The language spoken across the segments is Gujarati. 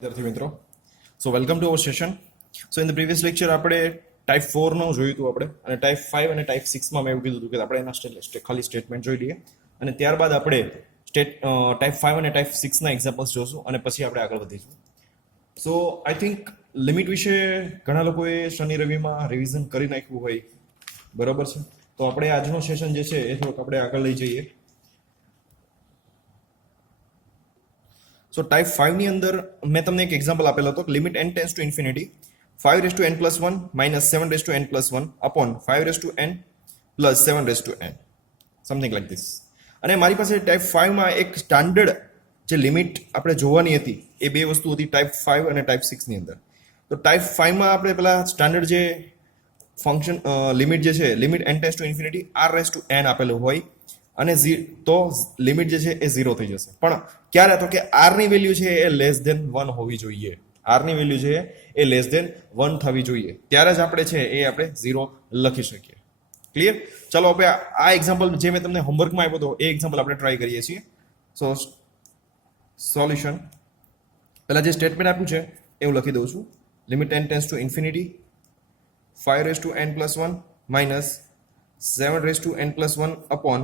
વિદ્યાર્થી મિત્રો, સો welcome to our session. So in the previous lecture આપણે ટાઈપ 4 નું જોયું હતું આપણે, અને ટાઈપ 5 અને ટાઈપ 6 માં મેં એવું કીધું હતું કે આપણે એના ખાલી સ્ટેટમેન્ટ જોઈ લઈએ, અને ત્યારબાદ આપણે ટાઈપ 5 અને ટાઈપ 6 ના એક્ઝામ્પલ્સ જોશું, અને પછી આપણે આગળ વધીશું. સો આઈ થિંક લિમિટ વિશે ઘણા લોકોએ શનિ રવિમાં રિવિઝન કરી નાખ્યું હોય, બરાબર છે. તો આપણે આજનો સેશન જે છે એ થોડુંક આપણે આગળ લઈ જઈએ. સો ટાઈપ 5 ની અંદર મેં તમને એક એક્ઝામ્પલ આપેલો હતો, limit n tends to infinity 5 raised to n plus 1 minus 7 raised to n plus 1 upon 5 raised to n plus 7 raised to n, something like this. અને મારી પાસે ટાઈપ 5 માં એક સ્ટાન્ડર્ડ જે લિમિટ આપણે જોવાની હતી એ બે વસ્તુ હતી ટાઈપ 5 અને ટાઈપ 6 ની અંદર. તો ટાઈપ 5 માં આપણે પેલા સ્ટાન્ડર્ડ જે ફંક્શન લિમિટ જે છે, limit n tends to infinity r race to n આપેલું હોય, અને તો લિમિટ જે છે એ 0 થઈ જશે. પણ ક્યારે? તો કે r ની વેલ્યુ છે એ લેસ ધેન 1 હોવી જોઈએ. r ની વેલ્યુ છે એ લેસ ધેન 1 થવી જોઈએ, ત્યારે જ આપણે છે એ આપણે 0 લખી શકીએ. ક્લિયર? ચાલો આપણે આ એક્ઝામ્પલ જે મેં તમને હોમવર્કમાં આપ્યો હતો એ એક્ઝામ્પલ આપણે ટ્રાય કરીએ છીએ. સો સોલ્યુશન, પહેલા જે સ્ટેટમેન્ટ આપ્યું છે એ હું લખી દઉં છું. Limit n tends to infinity 5 raised to n plus 1 minus 7 raised to n plus 1 upon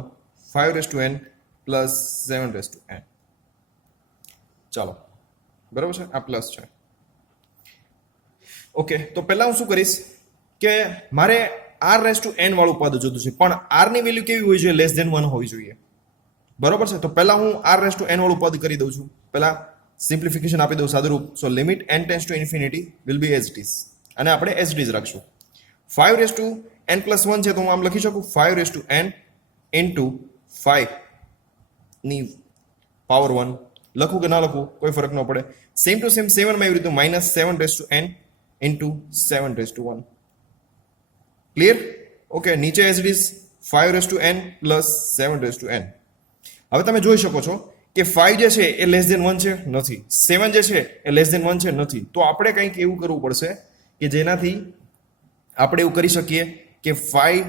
5 raised to n plus 7 raised to n. ચાલો, બરાબર છે, આ પ્લસ છે. ઓકે, તો પહેલા હું શું કરીશ કે મારે r રેસ ટુ n વાળું પદ જોતું છે, પણ r ની વેલ્યુ કેવી હોવી જોઈએ? લેસ ધેન 1 હોવી જોઈએ, બરોબર છે. તો પહેલા હું r રેસ ટુ n વાળું પદ કરી દઉં છું. પહેલા સિમ્પ્લિફિકેશન આપી દઉં સાદુરૂપ. So limit n tends to infinity will be as it is, અને આપણે એઝ ઇટ ઇઝ રાખશું. 5 રેસ ટુ n પ્લસ 1 છે, તો હું આમ લખી શકું 5 રેસ ટુ n ઇન્ટુ 5 ની પાવર 1. લખું કે ના લખું કોઈ ફરક ન પડે. સેમ ટુ સેમ 7 માં એવી રીતે minus 7 raised to n into 7 raised to 1. Clear? Okay, નીચે as it is 5 raised to n plus 7 raised to n. હવે તમે જોઈ શકો છો કે 5 જે છે એ લેસ ધેન 1 છે, નથી. 7 જે છે એ લેસ ધેન 1 છે, નથી. તો આપણે કંઈક એવું કરવું પડશે કે જેનાથી આપણે એવું કરી શકીએ કે 5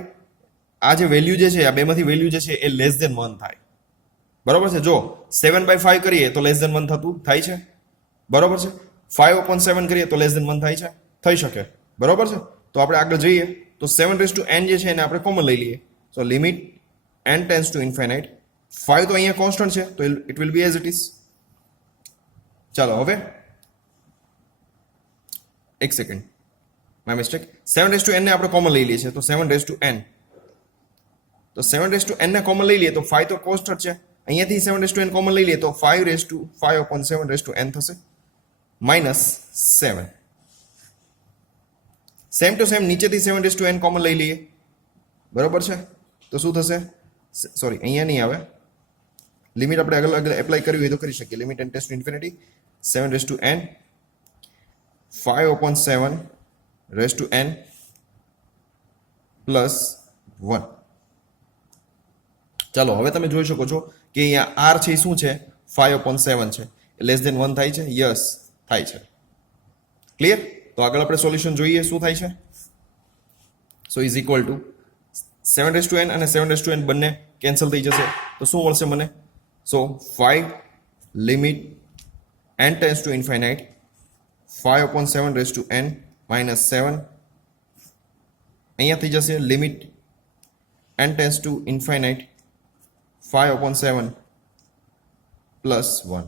આ જે વેલ્યુ જે છે, આ બેમાંથી વેલ્યુ જે છે એ લેસ ધેન 1 થાય, બરોબર છે. જો 7/5 કરીએ તો લેસ ધેન 1 થતું થાય છે, બરોબર છે. 5/7 કરીએ તો લેસ ધેન 1 થાય છે, થઈ શકે, બરોબર છે. તો આપણે આગળ જઈએ તો 7 રેસ ટુ n જે છે એને આપણે કોમન લઈ લઈએ. So limit n tends to infinite 5 તો અહીંયા કોન્સ્ટન્ટ છે, તો it will be as it is. ચાલો, હવે એક second, my mistake. 7 raised to n ને આપણે કોમન લઈ લઈએ છીએ, તો 7 રેસ ટુ n, તો 7 રેસ ટુ n ને કોમન લઈ લઈએ તો 5 તો કોન્સ્ટન્ટ છે, અહીંયાથી 7 રેસ ટુ n કોમન લઈ લઈએ તો 5 raised two 5/7 race to n થશે, માઇનસ 7. સેમ ટુ સેમ નીચેથી 7 રેસ ટુ n કોમન લઈ લઈએ, બરોબર છે. તો શું થશે? સોરી, અહીંયા નહીં આવે. લિમિટ આપણે આગળ એપ્લાય કરવી હોય તો કરી શકીએ. Limit n tends to infinity 7 raised to n 5/7 race to n plus 1. ચાલો, હવે તમે જોઈ શકો છો કે અહીંયા r છે એ શું છે? 5/7 છે, લેસ ધેન 1 થાય છે? યસ, થાય છે. ક્લિયર? તો આગળ આપણે સોલ્યુશન જોઈએ શું થાય છે. સો is equal to 7 raised to n અને 7 રેસ ટુ n બંને કેન્સલ થઈ જશે, તો શું મળશે મને? સો 5 limit n tends to infinite 5/7 race to n minus 7. અહીંયા થઈ જશે limit n tends to infinite 5/7 plus 1.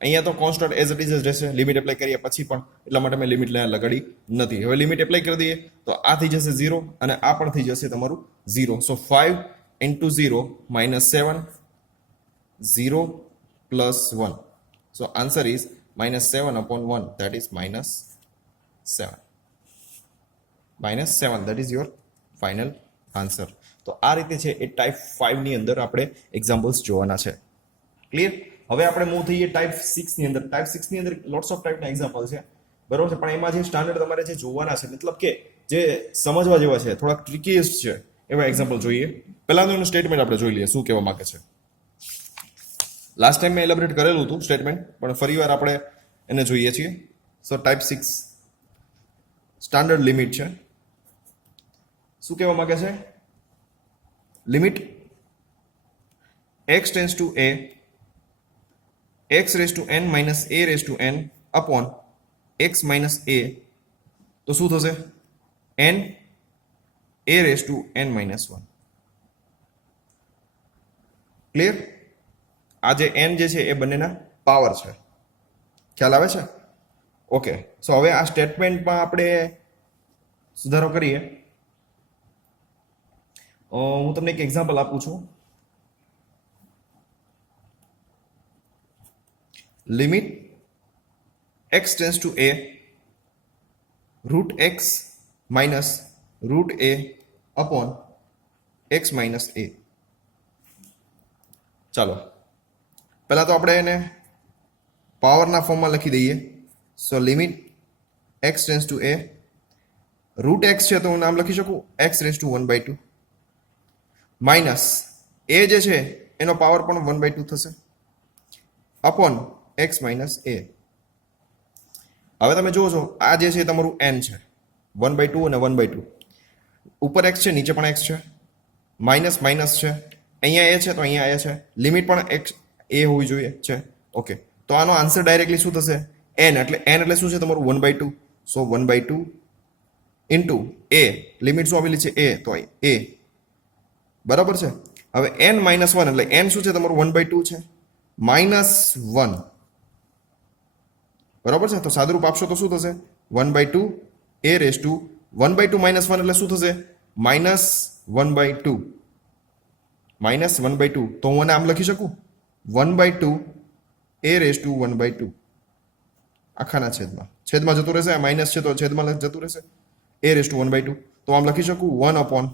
અહીંયા તો કોન્સ્ટન્ટ એઝ ઇટ ઇઝ રહેશે, લિમિટ એપ્લાય કર્યા પછી પણ, એટલા માટે મેં લિમિટ લગાડી નથી. હવે લિમિટ એપ્લાય કરી દઈએ તો આ થઈ જશે 0, અને આ પણ થઈ જશે તમારું 0. સો 5 into 0 minus 7, 0 plus 1. So answer is -7/1, that is -7. -7, that is your final answer. તો આ રીતે છે એ ટાઈપ 5 ની અંદર આપણે એક્ઝામ્પલ્સ જોવાના છે. ક્લિયર? હવે આપણે મૂવ થઈએ ટાઈપ 6 ની અંદર. ટાઈપ 6 ની અંદર લોટ્સ ઓફ ટાઈપના એક્ઝામ્પલ છે, બરોબર છે. પણ એમાં જે સ્ટાન્ડર્ડ તમારે જે જોવાના છે, મતલબ કે જે સમજવા જેવા છે, થોડાક ટ્રિકીએસ્ટ છે એવા એક્ઝામ્પલ જોઈએ. પહેલાનું એનું સ્ટેટમેન્ટ આપણે જોઈ લઈએ શું કહેવા માંગે છે. લાસ્ટ ટાઈમ મેં એલેબરેટ કરેલું હતું સ્ટેટમેન્ટ, પણ ફરીવાર આપણે એને જોઈએ છીએ. સો ટાઈપ 6 સ્ટાન્ડર્ડ લિમિટ છે. શું કહેવા માંગે છે? Limit x tends to a x raised to n minus a raised to n upon x minus a, તો શું થશે? n a raised to n minus 1. Clear? આ જે n જે છે એ બંનેના પાવર છે. ખ્યાલ આવે છે? ઓકે. સો હવે આ સ્ટેટમેન્ટમાં આપણે સુધારો કરીએ. હું તમને એક એક્ઝામ્પલ આપું છું. Limit x tends to a root x minus root a upon x minus a. ચાલો પહેલા તો આપણે એને પાવરના ફોર્મમાં લખી દઈએ. So limit x tends to a, root x છે તો હું નામ લખી શકું x raised to 1/2 minus a જે છે એનો પાવર પણ 1/2 થશે અપોન x માઇનસ a. હવે તમે જુઓ છો આ જે છે તમારું n છે 1/2 અને 1/2. ઉપર x છે, નીચે પણ x છે, માઇનસ માઇનસ છે, અહીંયા a છે તો અહીંયા a છે, લિમિટ પણ x a હોવી જોઈએ છે. ઓકે, તો આનો આન્સર ડાયરેક્ટલી શું થશે? n એટલે શું છે તમારું 1/2. સો 1/2 ઇન્ટુ a, લિમિટ શું આપેલી છે a, તો a બરાબર છે. હવે n માઇનસ 1 એટલે n શું છે તમારું 1/2 છે માઇનસ 1 બરાબર છે. તો સાદુરૂપ આપશો તો શું થશે? 1/2 a રેસ ટુ 1/2 માઇનસ 1 એટલે શું થશે? Minus 1/2 minus 1/2. તો હું આમ લખી શકું 1/2 a રેસ ટુ 1/2 આખાના છેદમાં જતું રહેશે. આ માઇનસ છે તો છેદમાં જતું રહેશે. a raised to 1/2. તો આમ લખી શકું 1 અપોન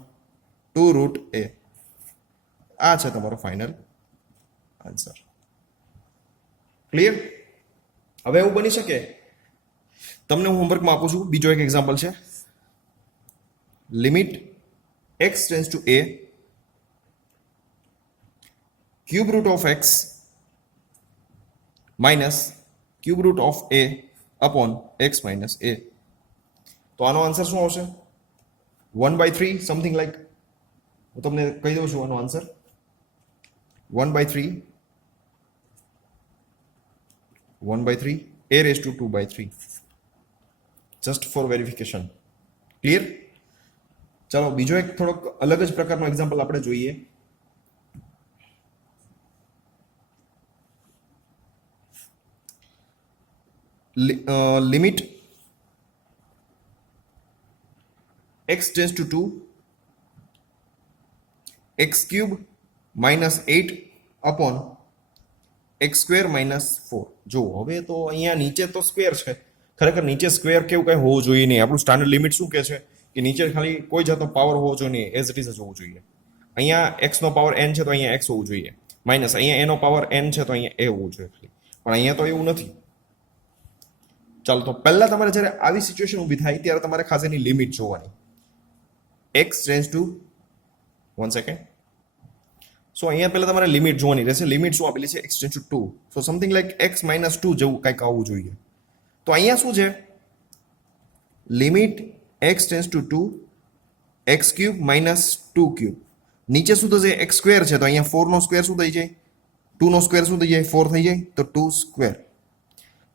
2 રૂટ a. આ છે તમારો ફાઇનલ આન્સર. ક્લિયર? હવે એવું બની શકે તમને હું હોમવર્કમાં આપું છું. બીજો એક એક્ઝામ્પલ છે. Limit x tends to a cube root of x minus cube root of a upon x minus a. તો આનો આન્સર શું આવશે? 1/3 સમથિંગ લાઈક. હું તમને કહી દઉં છું આનો answer 1/3 a raised two 2/3 just four verification. Clear? ચાલો બીજો એક થોડોક અલગ જ પ્રકારનો એક્ઝામ્પલ આપણે જોઈએ. Limit x tends to 2 x cube minus 8 upon x square minus 4. જો હવે તો અહીંયા નીચે તો સ્ક્વેર છે, ખરેખર નીચે સ્ક્વેર કેવું કઈ હોવું જોઈએ નહીં. આપણું સ્ટાન્ડર્ડ લિમિટ શું કહે છે કે નીચે ખાલી કોઈ જાતનો પાવર હોવો જોઈએ નહીં, એઝ ઇટ ઇઝ જ હોવું જોઈએ. અહીંયા x નો પાવર n છે તો અહીંયા x હોવું જોઈએ, માઇનસ અહીંયા a નો પાવર n છે તો અહીંયા a હોવું જોઈએ ખાલી. પણ અહીંયા તો એવું નથી. ચાલો તો પહેલા તમારે જ્યારે આવી સિચ્યુએશન ઊભી થાય ત્યારે તમારે ખાસ એની લિમિટ જોવાની. x tends to 1 second. So અહીંયા પહેલા તમારે લિમિટ જોવાની રહેશે. લિમિટ શું આપેલી છે? x tends to 2. So something like x minus 2 જેવું કંઈક આવવું જોઈએ. તો અહીંયા શું છે? Limit x tends to 2 x cube minus 2 cube. નીચે શું થશે? x સ્ક્વેર છે તો અહીંયા 4 નો સ્ક્વેર શું થઈ જાય? 2 નો સ્ક્વેર શું થઈ જાય? 4 થઈ જાય, તો 2 સ્ક્વેર.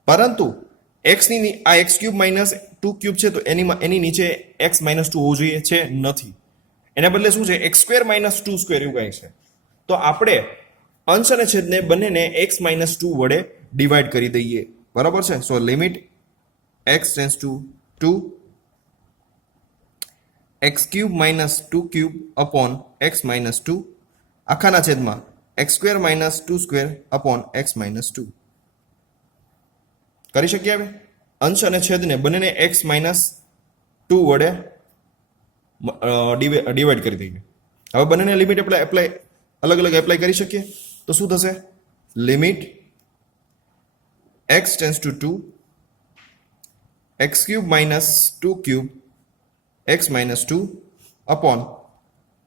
પરંતુ x ની આ x ક્યુબ માઇનસ 2 ક્યુબ છે તો એની નીચે x માઇનસ 2 હોવું જોઈએ છે, નથી. એના બદલે શું છે? x સ્ક્વેર માઇનસ 2 સ્ક્વેર એવું કંઈક છે. તો આપણે અંશ અને છેદને બંનેને x માઇનસ 2 વડે ડિવાઈડ કરી દઈએ. બરાબર છે? So limit x tends to 2 x cube minus 2 cube upon x minus 2 આખાના છેદમાં x square minus 2 square upon x minus 2. કરી શકીએ હવે? અંશ અને છેદને બંનેને x માઇનસ 2 વડે ડિવાઈડ કરી દઈએ. હવે બંનેને લિમિટ અલગ અલગ એપ્લાય કરી શકીએ તો શું થશે? Limit x tends to 2 x cube minus 2 cube x minus 2 upon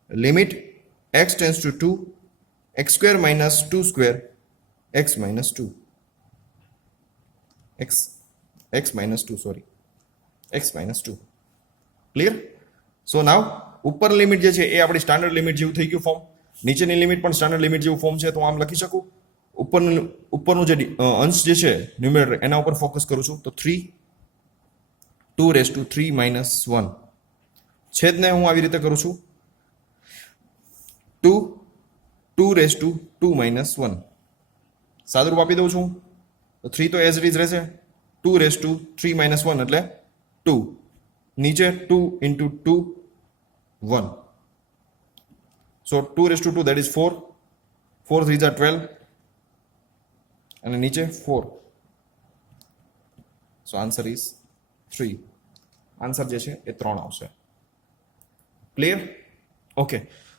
limit x tends to 2 x square minus 2 square x minus 2 x minus 2 sorry x minus 2. Clear? So now ઉપર લિમિટ જે છે એ આપણી સ્ટાન્ડર્ડ લિમિટ જેવું થઈ ગયું ફોર્મ, નીચેની લિમિટ પણ સ્ટાન્ડર્ડ લિમિટ જેવું ફોર્મ છે. તો આમ લખી શકું ઉપરનું જે અંશ જે છે ન્યુમેરેટર એના ઉપર ફોકસ કરું છું તો 3 2 minus 1 છેદને હું આવી રીતે કરું છું 2 minus 1 સાદુરૂપ આપી દઉં છું તો 3 તો એઝ ઇટ ઇઝ રહેશે 2 minus 1 એટલે 2 નીચે 2 into 2 1 so 2 that is 4 4 3s are 12 અને નીચે 4 so answer is 3 આન્સર જે છે એ 3 આવશે ક્લિયર ઓકે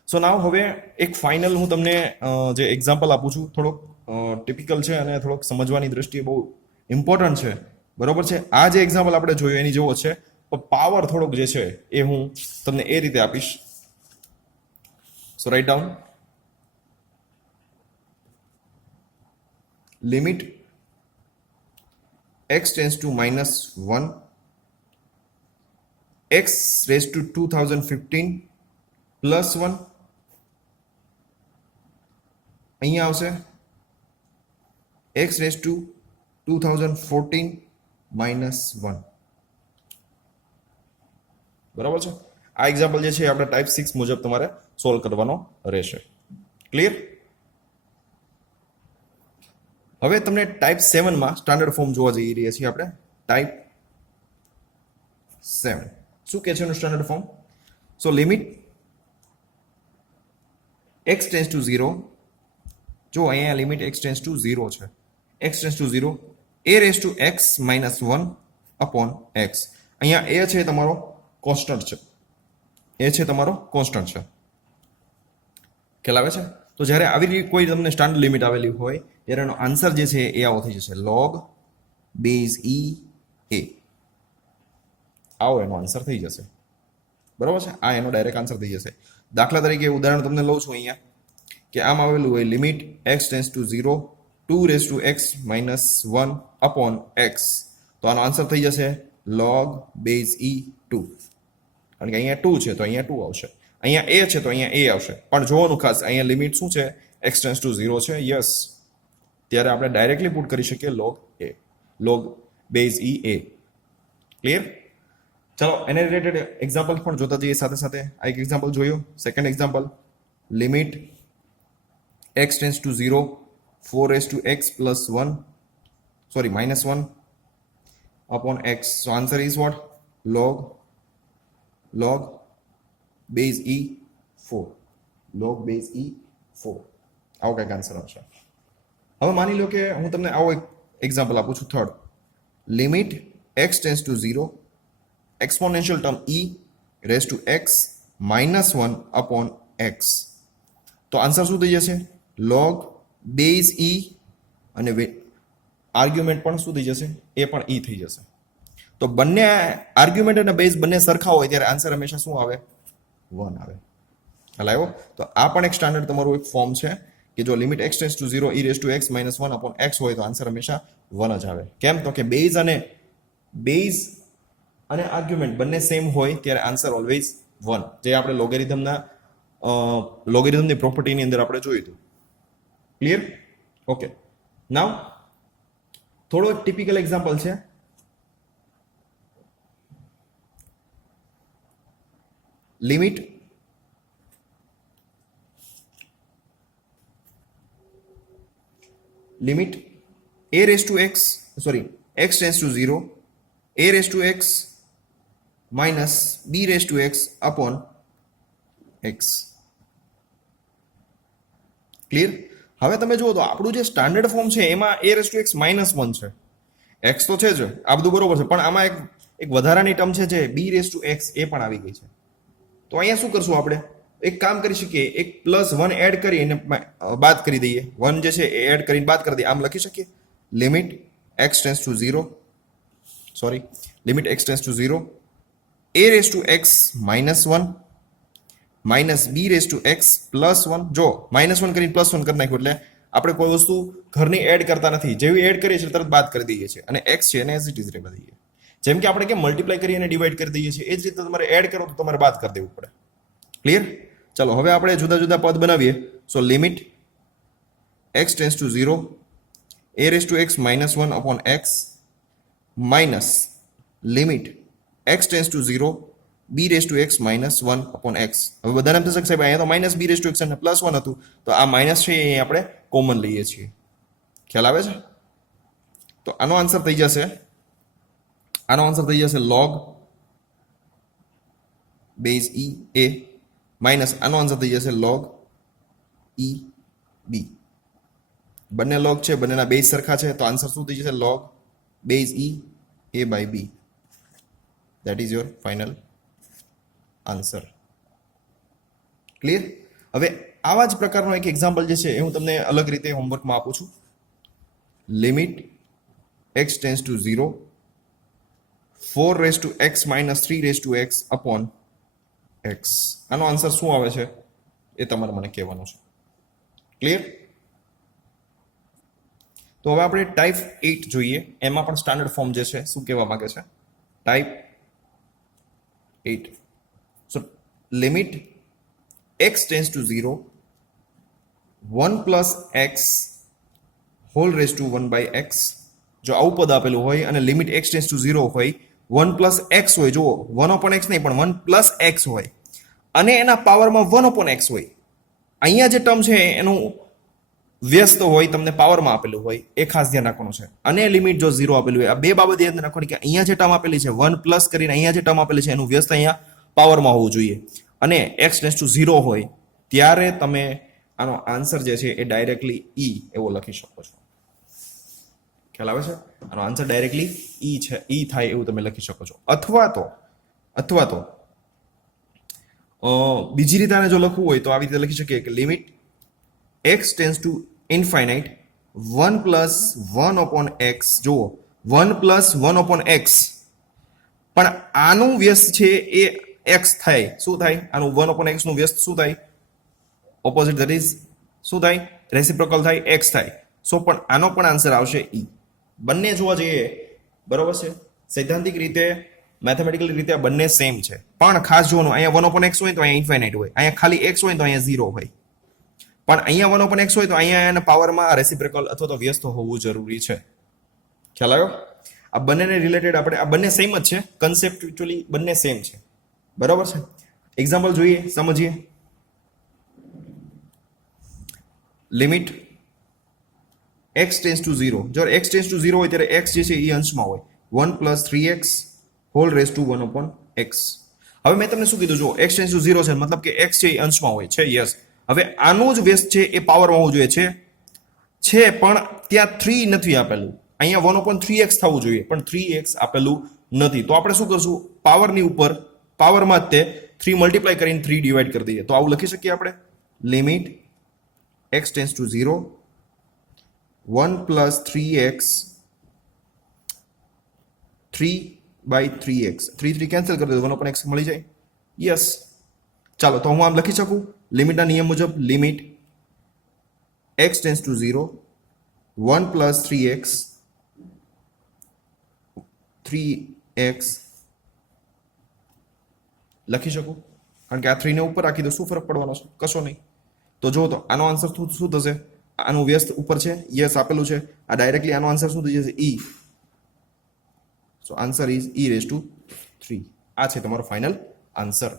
સો નાવ હવે એક ફાઇનલ હું તમને જે એક્ઝામ્પલ આપું છું થોડોક ટિપિકલ છે અને થોડોક સમજવાની દ્રષ્ટિએ બહુ ઇમ્પોર્ટન્ટ છે બરોબર છે આ જે એક્ઝામ્પલ આપણે જોયું એની જેવો છે પણ પાવર થોડોક જે છે એ હું તમને એ રીતે આપીશ so write down limit x tends to minus 1 x raised to 2015 plus 1 અહીંયા આવશે x raised to 2014 minus 1 બરાબર છે આ એક્ઝામ્પલ જે છે આપણે ટાઈપ 6 મુજબ તમારે સોલ્વ કરવાનો રહેશે ક્લિયર હવે તમને ટાઈપ 7 માં સ્ટાન્ડર્ડ ફોર્મ જોવા જઈ રહ્યા છીએ આપણે ટાઈપ 7 શું કહે છે એનું standard form so limit x tends to 0 જો અહીંયા લિમિટ x ટેન્સ ટુ 0 છે x tends to 0 a raise to x minus 1 upon x અહીંયા a છે તમારો કોન્સ્ટન્ટ છે એ છે તમારો કોન્સ્ટન્ટ છે ખ્યાલ આવે છે તો જ્યારે આવી કોઈ તમને સ્ટાન્ડર્ડ લિમિટ આવેલી હોય ત્યારે એનો આન્સર જે છે એ આવો થઈ જશે log બેઝ e a આવો એનો આન્સર થઈ જશે બરાબર છે આ એનો ડાયરેક્ટ આન્સર થઈ જશે દાખલા તરીકે ઉદાહરણ તમને લઉં છું અહીંયા કે આમ આવેલું હોય limit x tends to 0 2 raise to x minus 1 upon x તો આનો આન્સર થઈ જશે log બેઝ e 2 કારણ કે અહીંયા 2 છે તો અહીંયા 2 આવશે અહીંયા a છે તો અહીંયા a આવશે પણ જોવાનું ખાસ અહીંયા લિમિટ શું છે x ટેન્સ ટુ 0 છે યસ ત્યારે આપણે ડાયરેક્ટલી પુટ કરી શકીએ log base e a clear ચલો એને રિલેટેડ એક્ઝામ્પલ પણ જોતા જઈએ સાથે સાથે આ એક એક્ઝામ્પલ જોયું second example limit x tends to 0 4 raise to x plus 1 sorry minus 1 upon x so answer is what log base e 4 log base e 4 આવો કંઈક આન્સર આવશે હવે માની લો કે હું તમને આવો એક એક્ઝામ્પલ આપું છું third limit x tends to 0 exponential term e raised to x minus 1 upon x તો આન્સર શું થઈ જશે log base e અને આર્ગ્યુમેન્ટ પણ શું થઈ જશે એ પણ e થઈ જશે તો બંને આર્ગ્યુમેન્ટ અને બેઝ બંને સરખા હોય ત્યારે આન્સર હંમેશા શું આવે 1 આવે ખ્યાલ આવ્યો તો આ પણ એક સ્ટાન્ડર્ડ તમારું એક ફોર્મ છે કે જો limit x tends to 0 e raised to x minus 1 upon x હોય તો આન્સર હંમેશા 1 જ આવે કેમ તો કે બેઝ અને આર્ગ્યુમેન્ટ બંને સેમ હોય ત્યારે આન્સર ઓલવેઝ 1 જે આપણે લોગેરિધમની પ્રોપર્ટીની અંદર આપણે જોયું હતું ક્લિયર ઓકે નાવ થોડો એક ટિપિકલ એક્ઝામ્પલ છે limit a raised to x tends to 0 a raised to x minus b raised to x upon x clear હવે તમે જુઓ તો આપણું જે સ્ટાન્ડર્ડ ફોર્મ છે એમાં a raised to x minus 1 છે x તો છે જ આ બધું બરોબર છે પણ આમાં એક વધારાની ટર્મ છે જે b raised to x એ પણ આવી ગઈ છે તો અહીંયા શું કરશું આપણે એક કામ કરી શકીએ એક +1 એડ કરીને બાદ કરી દઈએ 1 જે છે એ એડ કરીને બાદ કરી દઈએ આમ લખી શકીએ limit x tends to 0 limit x tends to 0 a raised to x minus 1 minus b raised to x plus 1 જો -1 કરીને +1 કરી નાખ્યું એટલે આપણે કોઈ વસ્તુ ઘરની એડ કરતા નથી જેવી એડ કરીએ છીએ તરત બાદ કરી દઈએ છીએ અને x છે એને એઝ ઇટ ઇઝ રહેવા દઈએ જેમ કે આપણે કે મલ્ટીપ્લાય કરી અને ડિવાઈડ કરી દઈએ છીએ એ જ રીતે તમારે એડ કરો તો તમારે બાદ કરી દેવું પડે ક્લિયર ચલો હવે આપણે જુદા જુદા પદ બનાવીએ so limit x tends to 0 a raised to x minus 1 upon x minus limit x tends to 0 b raised to x minus 1 upon x. હવે બધાને એમ થશે કે સાહેબ અહીંયા તો minus b raised to x અને પ્લસ 1 હતું, તો આ માઇનસ છે એ આપણે કોમન લઈએ છીએ. ખ્યાલ આવે છે? તો આનો આન્સર થઈ જશે log base e a minus આનો આન્સર થઈ જશે log e b. બંને log છે, બંનેના બેઝ સરખા છે, તો આન્સર શું થઈ જશે? log base e a by b. That is your final answer. Clear? હવે આવા જ પ્રકારનો એક એક્ઝામ્પલ જે છે એ હું તમને અલગ રીતે હોમવર્કમાં આપું છું. Limit x tends to 0 4 race to x minus 3 race to x upon x. આનો આન્સર શું આવે છે એ તમારે મને કહેવાનું છે. ક્લિયર? તો હવે આપણે ટાઈપ 8 જોઈએ. એમાં પણ સ્ટાન્ડર્ડ ફોર્મ જે છે શું કહેવા માંગે છે? Type 8. So limit x tends to 0 1 plus x whole raised to 1 by x. જો આવું પદ આપેલું હોય અને લિમિટ x tends to 0 હોય, 1 plus x હોય, જુઓ 1 upon x નહીં પણ 1 plus x હોય અને એના પાવરમાં 1 upon x હોય. અહીંયા જે ટર્મ છે એનું વ્યસ્ત હોય, તમને પાવરમાં આપેલું હોય, એ ખાસ ધ્યાન રાખવાનું છે. અને લિમિટ જો 0 આપેલું હોય, આ બે બાબત યાદ રાખવાની કે અહીંયા જે ટર્મ આપેલી છે 1 પ્લસ કરીને અહીંયા જે ટર્મ આપેલી છે એનું વ્યસ્ત અહીંયા પાવરમાં હોવું જોઈએ. અને x ટેન્સ ટુ 0 હોય ત્યારે તમે આનો આન્સર જે છે એ ડાયરેક્ટલી e એવો લખી શકો છો. ખ્યાલ આવે છે? આનો આન્સર ડાયરેક્ટલી e છે, e થાય એવું તમે લખી શકો છો. અથવા તો બીજી રીતે આને જો લખવું હોય તો આવી રીતે લખી શકીએ કે limit x tends to infinite 1 plus 1 upon x. જુઓ 1 પ્લસ 1 અપોન x, પણ આનું વ્યસ્ત છે એ x થાય. શું થાય? આનું 1 અપોન x નું વ્યસ્ત શું થાય? ઓપોઝિટ, ધેટ ઇઝ શું થાય? રેસિપ્રોકલ થાય, x થાય. સો પણ આનો પણ આન્સર આવશે e. બંને જોવા જઈએ બરોબર છે, સૈદ્ધાંતિક રીતે મેથેમેટિકલ રીતે આ બંને સેમ છે, પણ ખાસ જોવાનું અહીંયા 1 અપોન x હોય તો અહીંયા ઇન્ફાઇનાઇટ હોય, અહીંયા ખાલી x હોય તો અહીંયા 0 હોય. પણ અહીંયા 1 upon x હોય તો અહીંયા એના પાવરમાં રેસિપ્રોકલ અથવા તો વ્યસ્ત હોવું જરૂરી છે. ખ્યાલ આવ્યો? આ બંનેને રિલેટેડ આપણે આ બંને સેમ જ છે, કન્સેપ્ચ્યુઅલી બંને સેમ છે. બરાબર છે? એક્ઝામ્પલ જોઈએ, સમજીએ. Limit x tends to 0. જો x ટેન્સ ટુ 0 હોય ત્યારે x જે છે એ અંશમાં હોય, 1 plus 3x whole race to 1 upon x. હવે મેં તમને શું કીધું? જો x ટેન્સ ટુ 0 છે મતલબ કે x છે એ અંશમાં હોય છે. યસ. હવે આનું જ વ્યસ્ત છે એ પાવરમાં હોવું જોઈએ છે પણ ત્યાં 3 નથી આપેલું. અહીંયા 1 upon 3x થવું જોઈએ પણ 3x આપેલું નથી. તો આપણે શું કરશું? પાવરની ઉપર પાવરમાં જ તે 3 મલ્ટીપ્લાય કરીને 3 ડિવાઈડ કરી દઈએ. તો આવું લખી શકીએ આપણે, limit x tends to 0 1 plus 3x 3 by 3x. 3 cancel કરી દો, 1 upon x મળી જાય. યસ. ચાલો તો હું આમ લખી શકું લિમિટના નિયમ મુજબ, limit x tends to 0 1 plus 3x લખી શકું, કારણ કે આ 3 ને ઉપર રાખી દો, શું ફરક પડવાનો છે? કશો નહીં. તો જો તો આનો આન્સર શું થશે? આનું વ્યસ્ત ઉપર છે, યસ આપેલું છે, આ ડાયરેક્ટલી આનો આન્સર શું થઈ જશે? e. So answer is e raise to 3. આ છે તમારો ફાઇનલ આન્સર.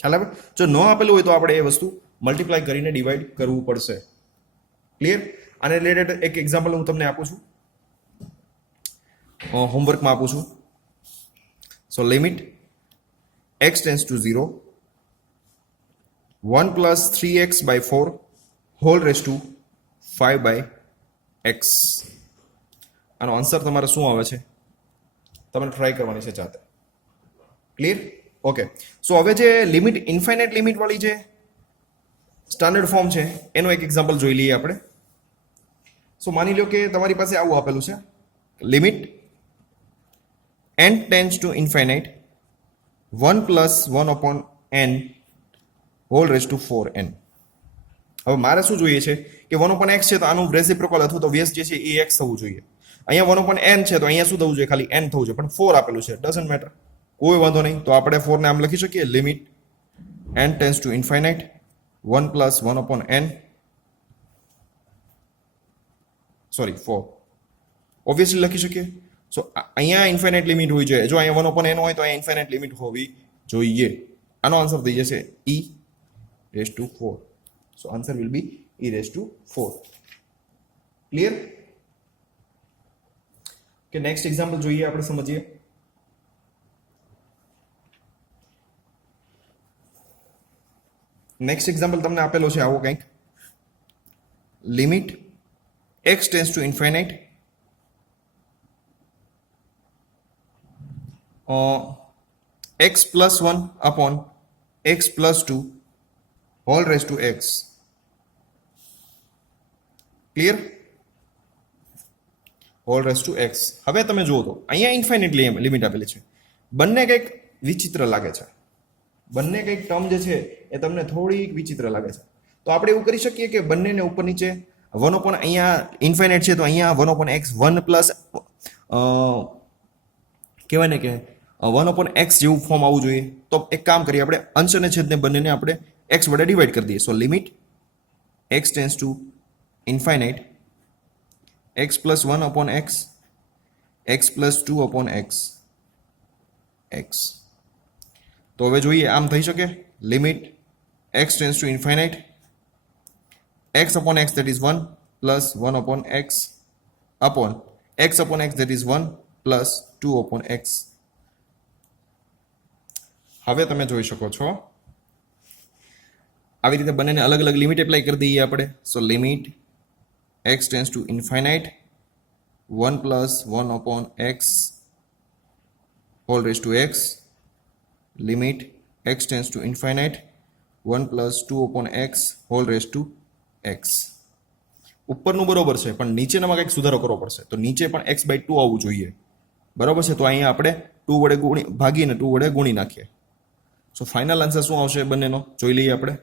ખ્યાલ આવે? જો ન આપેલું હોય તો આપણે એ વસ્તુ મલ્ટીપ્લાય કરીને ડિવાઈડ કરવું પડશે. ક્લિયર? આને રિલેટેડ એક એક્ઝામ્પલ હું તમને આપું છું, હોમવર્કમાં આપું છું. So limit x tends to 0 1 plus 3x by 4 whole race to 5 by x. આનો આન્સર તમારે શું આવે છે? તમારે ટ્રાય કરવાની છે જાતે. ક્લિયર? ઓકે. સો હવે જે લિમિટ ઇન્ફાઇનાઇટ લિમિટ વાળી જે સ્ટાન્ડર્ડ ફોર્મ છે એનો એક એક્ઝામ્પલ જોઈ લઈએ આપણે. સો માની લો કે તમારી પાસે આવું આપેલું છે, limit n tends to infinite 1 plus 1 upon n whole race to 4n. હવે મારે શું જોઈએ છે કે 1 upon x છે તો આનું રેસિપ્રોકલ અથવા તો વ્યસ્ત જે છે એ x થવું જોઈએ. અહીંયા 1 upon n છે તો અહીંયા શું થવું જોઈએ? ખાલી n થવું જોઈએ, પણ 4 આપેલું છે, ડઝન્ટ મેટર, કોઈ વાંધો નહીં. તો આપણે 4 ને આમ લખી શકીએ, limit n tends to infinite 1 plus 1 upon n sorry 4 obviously લખી શકીએ. સો અહીંયા ઇન્ફાઇનાઇટ લિમિટ હોવી જોઈએ. જો અહીંયા 1/n હોય તો અહીંયા ઇન્ફાઇનાઇટ લિમિટ હોવી જોઈએ. આનો આન્સર થઈ જશે e⁴. So answer will B e⁴. Clear? કે નેક્સ્ટ એક્ઝામ્પલ જોઈએ, આપણે સમજીએ. નેક્સ્ટ એક્ઝામ્પલ તમને આપેલો છે આવો કંઈક. Limit x tends to infinite x plus 1 upon x plus 2 whole raised to x. Clear? Whole raised to x. હવે તમે જુઓ તો અહીંયા ઇન્ફાઇનાઇટ લિમિટ આપેલી છે. બંને કંઈક વિચિત્ર લાગે છે. બંને કંઈક ટર્મ જે છે એ તમને થોડીક વિચિત્ર લાગે છે. તો આપણે એવું કરી શકીએ કે બંનેને ઉપર નીચે 1 અહીંયા ઇન્ફાઇનાઇટ છે તો અહીંયા 1/x 1 પ્લસ કહેવાય ને કે 1/x જેવું ફોર્મ આવવું જોઈએ. તો એક કામ કરીએ, આપણે અંશ અને છેદને બંનેને આપણે x વડે ડિવાઈડ કરી દઈએ. So limit x tends to infinite x plus 1/x x plus 2/x x. તો હવે જોઈએ આમ થઈ શકે. Limit x tends to infinite x/x that is 1 plus 1/x upon x/x that is 1 plus 2/x. હવે તમે જોઈ શકો છો આવી રીતે બંનેને અલગ અલગ લિમિટ એપ્લાય કરી દઈએ આપણે. So limit x tends to infinite 1 plus 1/x whole raised to x. Limit x tends to infinite 1 plus 2/x whole raised to x. ઉપરનું બરોબર છે પણ નીચેનામાં કંઈક સુધારો કરવો પડશે. તો નીચે પણ x/2 આવવું જોઈએ. બરોબર છે? તો અહીંયા આપણે 2 વડે ભાગીને 2 વડે ગુણી નાખીએ. સો ફાઇનલ આન્સર શું આવશે બંનેનો જોઈ લઈએ આપણે.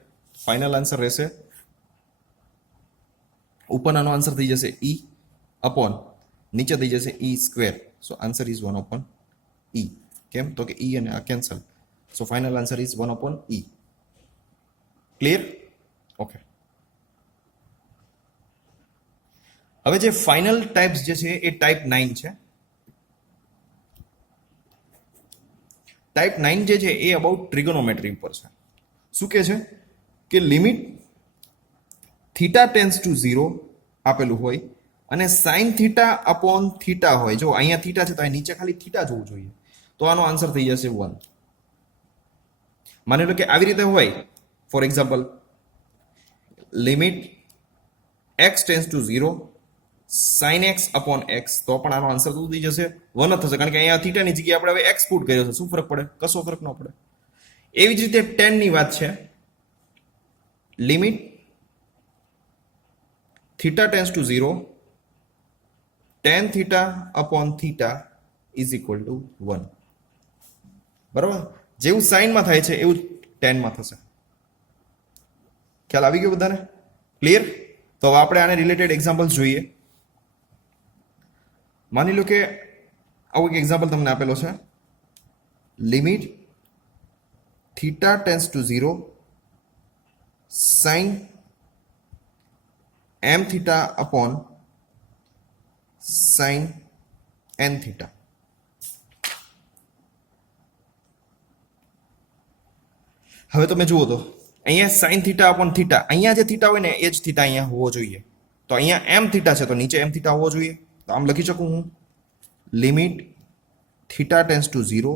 ફાઇનલ આન્સર રહેશે ઉપરનો આન્સર થઈ જશે e/, નીચે થઈ જશે e². So answer is 1/e. કેમ? તો કે e અને આ cancel. So final answer is 1/e. Clear? Okay. હવે જે ફાઇનલ ટાઈપ્સ જે છે એ ટાઈપ 9 છે. ટાઈપ 9 જે છે એ અબાઉટ ટ્રિગોનોમેટ્રી ઉપર છે. શું કે છે કે લિમિટ થીટા ટેન્સ ટુ 0 આપેલું હોય અને સાઇન થીટા અપોન થીટા હોય. જો અહીંયા થીટા છે તો અહીં નીચે ખાલી થીટા જોવું જોઈએ. તો આનો આન્સર થઈ જશે 1. માની લો કે આવી રીતે હોય. For example limit x tends to 0 sin x upon x, તો પણ આનો આન્સર શું થઈ જશે? 1 જ થશે. કારણ કે અહીંયા થીટાની જગ્યાએ આપણે હવે x પુટ કર્યો છે. શું ફરક પડે? કશો ફરક ન પડે. એવી જ રીતે 10 ની વાત છે. Limit theta tends to 0 tan theta upon theta is equal to 1. બરાબર? જેવું સાઇનમાં થાય છે એવું 10 માં થશે. ખ્યાલ આવી ગયો બધાને? ક્લિયર? તો હવે આપણે આને રિલેટેડ એક્ઝામ્પલ્સ જોઈએ. માની લો કે આવું એક એક્ઝામ્પલ તમને આપેલો છે. Limit theta tends to 0 sine m theta upon sine n theta. હવે તમે જુઓ તો અહીંયા સાઇન થીટા અપોન થીટા, અહીંયા જે થીટા હોય ને એ જ થીટા અહીંયા હોવો જોઈએ. તો અહીંયા m થીટા છે તો નીચે m થીટા હોવો જોઈએ. તો આમ લખી શકું હું લિમિટ થીટા ટેન્સ ટુ 0,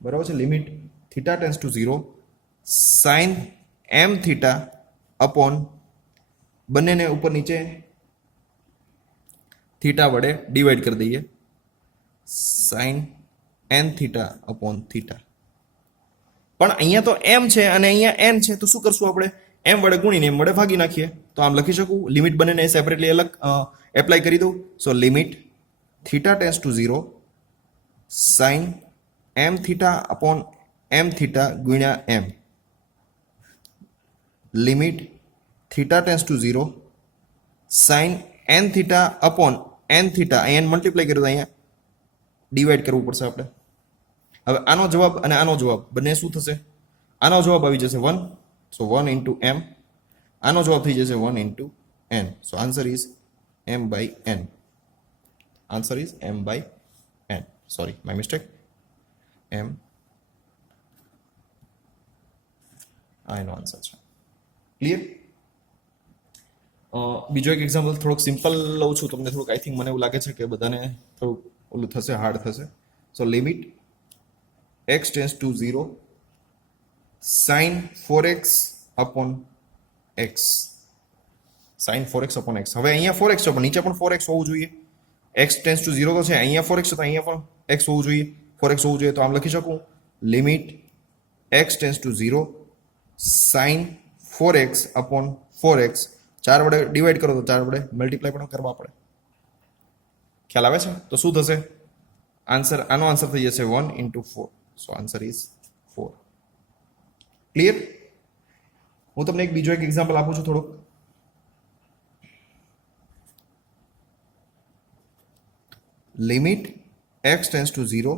બરાબર છે? Limit theta tends to 0 sine m theta upon બંનેને ઉપર નીચે થીટા વડે ડિવાઈડ કરી દઈએ. Sine n theta upon theta. પણ અહીંયા તો m છે અને અહીંયા n છે તો શું કરશું આપણે? m વડે ગુણીને m વડે ભાગી નાખીએ. તો આમ લખી શકું લિમિટ બંનેને સેપરેટલી અલગ એપ્લાય કરી દઉં. So limit theta tends to 0 sine m theta upon m theta ગુણ્યા m. Limit theta tends to 0 sine n theta upon n theta, અહીંયા મલ્ટીપ્લાય કર્યું તો અહીંયા ડિવાઈડ કરવું પડશે આપણે. હવે આનો જવાબ અને આનો જવાબ બંને શું થશે? આનો જવાબ આવી જશે 1. સો 1 ઇન્ટુ m. આનો જવાબ થઈ જશે 1 into n. So answer is m by n. Answer is m by n. Sorry, my mistake. m આ એનો આન્સર છે. ક્લિયર? બીજો એક એક્ઝામ્પલ થોડોક સિમ્પલ લઉં છું તમને, થોડુંક આઈ થિંક મને એવું લાગે છે કે બધાને થોડુંક ઓલું થશે, હાર્ડ થશે. So limit x tends to 0 sin 4x upon x. sin 4x upon x. હવે અહીંયા 4x છે પણ નીચે પણ 4x હોવું જોઈએ. x ટેન્સ ટુ 0 તો છે, અહીંયા 4x છે તો અહીંયા પણ x હોવું જોઈએ, 4x હોવું જોઈએ. તો આમ લખી શકું limit x tends to 0 sin 4x upon 4x. 4 વડે ડિવાઈડ કરો તો 4 વડે મલ્ટીપ્લાય પણ કરવા પડે. ખ્યાલ આવે છે? તો શું થશે? આન્સર, આનો આન્સર થઈ જશે 1 into 4. So answer is 4. Clear? હું તમને એક બીજો એક એક્ઝામ્પલ આપું છું થોડુંક. Limit x tends to 0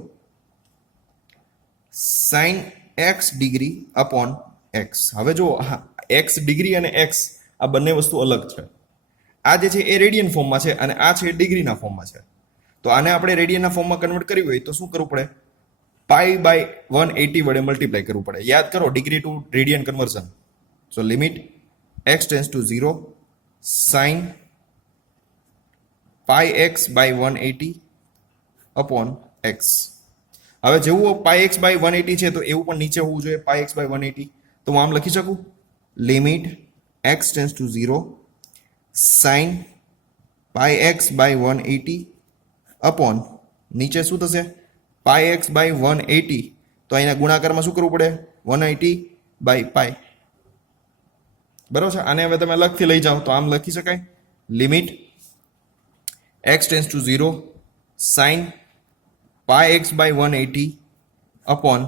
sin x degree upon x. હવે જો x ડિગ્રી અને x આ બંને વસ્તુ અલગ છે. આ જે છે એ રેડિયન ફોર્મમાં છે અને આ છે ડિગ્રીના ફોર્મમાં છે. તો આને આપણે રેડિયનના ફોર્મમાં કન્વર્ટ કરવી હોય તો શું કરવું પડે? પાઈ બાય 180 વડે મલ્ટીપ્લાય કરવું પડે. યાદ કરો, degree to radian conversion. So limit x tends to 0 sin pi x by 180 upon x. હવે જેવું પાઈ x બાય 180 છે તો એવું પણ નીચે હોવું જોઈએ પાઈ x બાય 180. તો હું આમ લખી શકું limit x tends to 0 sin pi x by 180 upon નીચે શું થશે? Pi x by 180. તો અહીંના ગુણાકારમાં શું કરવું પડે? 180 બાય પાઈ. બરાબર છે? આને હવે તમે અલગથી લઈ જાઓ તો આમ લખી શકાય limit x tends to 0 sin pi x by 180 upon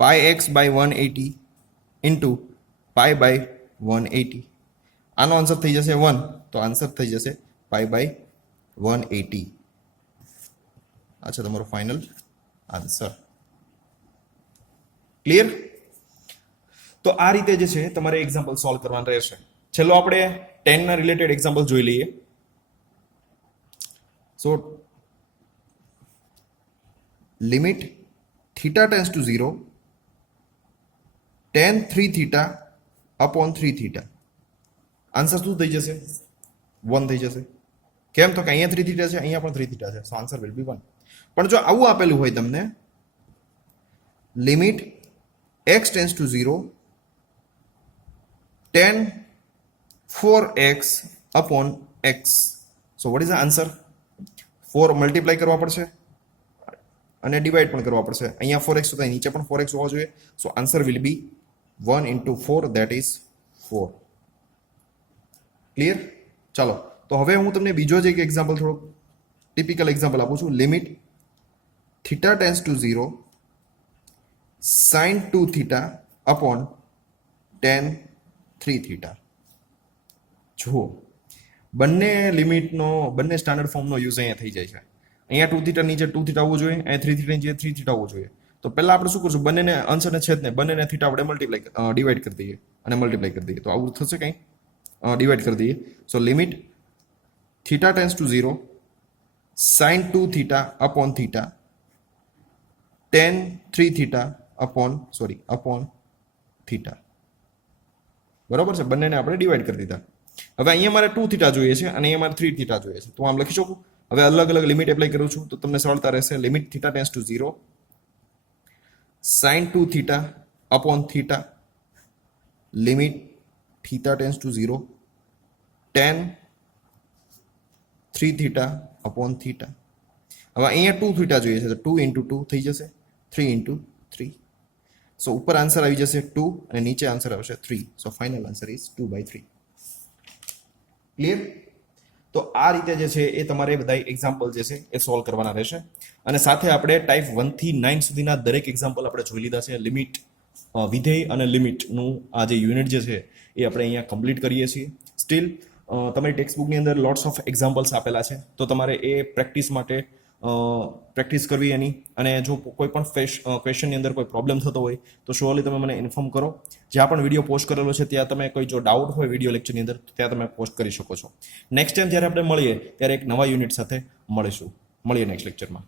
pi x by 180 into pi by 180. આનો આન્સર થઈ જશે 1. તો આન્સર થઈ જશે પાઈ બાય 180. આ છે તમારો ફાઇનલ આન્સર. ક્લિયર? તો આ રીતે જે છે તમારે એક્ઝામ્પલ સોલ્વ કરવાનું રહેશે. છેલ્લો આપણે 10 ના રિલેટેડ એક્ઝામ્પલ જોઈ લઈએ. So limit theta tends to 0 tan 3 theta upon 3 theta. Answer શું થઈ જશે? 1 થઈ જશે. કેમ? તો કે અહીંયા 3 થીટા છે, અહીંયા પણ 3 થીટા છે. સો આન્સર વિલ બી 1. પણ જો આવું આપેલું હોય તમને limit x tends to 0 tan 4x upon x. So what is the answer? 4 multiply કરવા પડશે અને ડિવાઈડ પણ કરવા પડશે. અહીંયા 4x તો નીચે પણ 4x હોવો જોઈએ. So answer will be 1 into 4, that is 4. Clear? ચાલો, તો હવે હું તમને બીજો જ એક એક્ઝામ્પલ, થોડો ટિપિકલ એક્ઝામ્પલ આપું છું. Limit theta tends to 0 sin 2 theta upon tan 3 theta. જુઓ, બંને લિમિટનો, બંને સ્ટાન્ડર્ડ ફોર્મનો યુઝ અહીંયા થઈ જાય છે. અહીંયા 2 થીટા નીચે 2 થીટા હોવું જોઈએ, અહીંયા 3 થીટા નીચે 3 થીટા હોવું જોઈએ. તો પહેલા આપણે શું કરશું? બંનેને અંશ અને છેદને બંનેને થીટા વડે મલ્ટીપ્લાય ડિવાઈડ કરી દઈએ અને મલ્ટીપ્લાય કરી દઈએ. તો આવું થશે કંઈ? ડિવાઈડ કરી દઈએ. So limit theta tends to 0 sin 2 theta upon theta tan 3 theta upon theta. બરોબર છે? બંનેને આપણે ડિવાઈડ કરી દીધા. હવે અહીંયા મારે 2 થીટા જોઈએ છે અને અહીંયા મારે 3 થીટા જોઈએ છે. તો આમ લખી શકું. હવે અલગ અલગ લિમિટ એપ્લાય કરું છું તો તમને સરળતા રહેશે. Limit theta tends to 0 sin 2 theta upon theta limit theta tends to 0 tan 3 theta upon theta. હવે અહીંયા 2 થીટા જોઈએ છે તો 2 into 2 થઈ જશે, 3 into 3. સો ઉપર આન્સર આવી જશે 2 અને નીચે આન્સર આવશે 3. સો ફાઇનલ આન્સર ઇઝ 2/3. ક્લિયર? તો આ રીતે જે છે એ તમારે બધા એક્ઝામ્પલ જે છે એ સોલ્વ કરવાના રહેશે. અને સાથે આપણે ટાઈપ 1 થી 9 સુધીના દરેક એક્ઝામ્પલ આપણે જોઈ લીધા છે. લિમિટ, વિધેય અને લિમિટનું આ જે યુનિટ જે છે એ આપણે અહીંયા કમ્પ્લીટ કરીએ છીએ. સ્ટીલ તમારી ટેક્સ્ટ બુકની અંદર લોટ્સ ઓફ એક્ઝામ્પલ્સ આપેલા છે, તો તમારે એ પ્રેક્ટિસ માટે પ્રેક્ટિસ કરવી એની, અને જો કોઈ પણ ક્વેશ્ચનની અંદર કોઈ પ્રોબ્લેમ થતો હોય તો શ્યોરલી તમે મને ઇન્ફોર્મ કરો. જ્યાં પણ વિડીયો પોસ્ટ કરેલો છે ત્યાં તમે કોઈ જો ડાઉટ હોય વિડીયો લેક્ચરની અંદર ત્યાં તમે પોસ્ટ કરી શકો છો. નેક્સ્ટ ટાઈમ જ્યારે આપણે મળીએ ત્યારે એક નવા યુનિટ સાથે મળીએ નેક્સ્ટ લેક્ચરમાં.